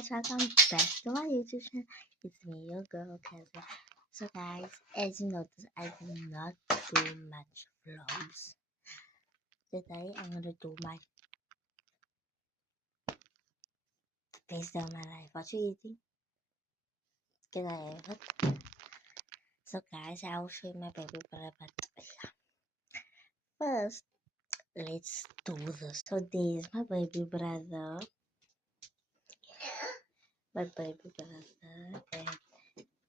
guys, welcome back to my YouTube channel. It's me, your girl, Kevin. So guys, as you notice, I do not do much vlogs. Today, I'm gonna do my taste of my life. What you eating? Can I have it? So guys, I'll show you my baby brother. But first, let's do this. So this is my baby brother. My baby brother. And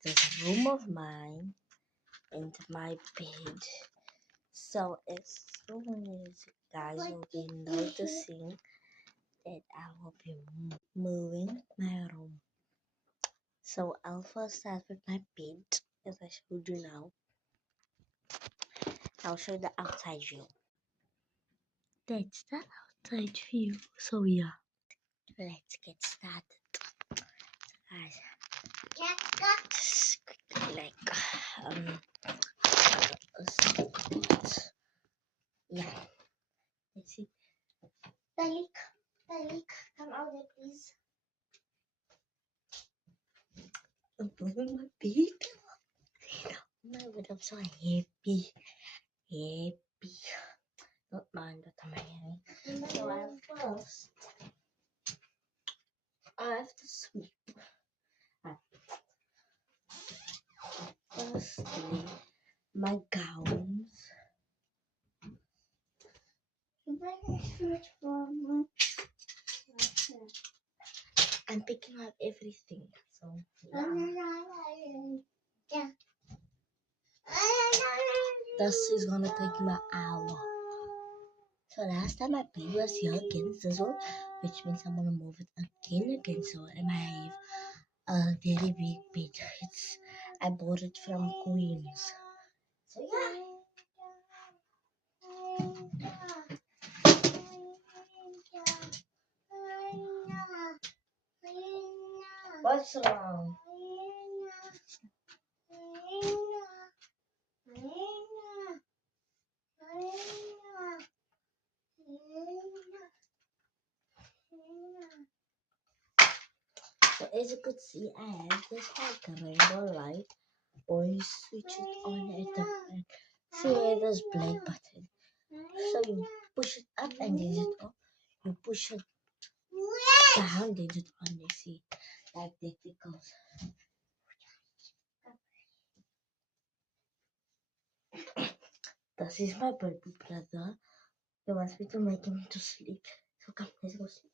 this room of mine. And my bed. So as soon as you guys will be noticing that I will be moving my room. So I'll first start with my bed, as I showed you now. I'll show the outside view. That's the outside view. So yeah, let's get started. Guys, just quickly yeah. Let's see. Talik, come out there, please. I'm moving my bed. Oh my god, I'm so happy. Not mine, but I'm happy. So I have to sweep. Firstly, my gowns. I'm picking up everything. So yeah. This is gonna take me an hour. So last time my bed was here against this one, which means I'm gonna move it again. So I have a very big bed. I bought it from Queens. So yeah. What's wrong? So as you could see, I have this like rainbow light. Or you switch it on at the back. See where there's black button. So you push it up and then it up. You push it down, then it on. You see, like that it goes. This is my baby brother. He wants me to make him to sleep. So come, let's go sleep.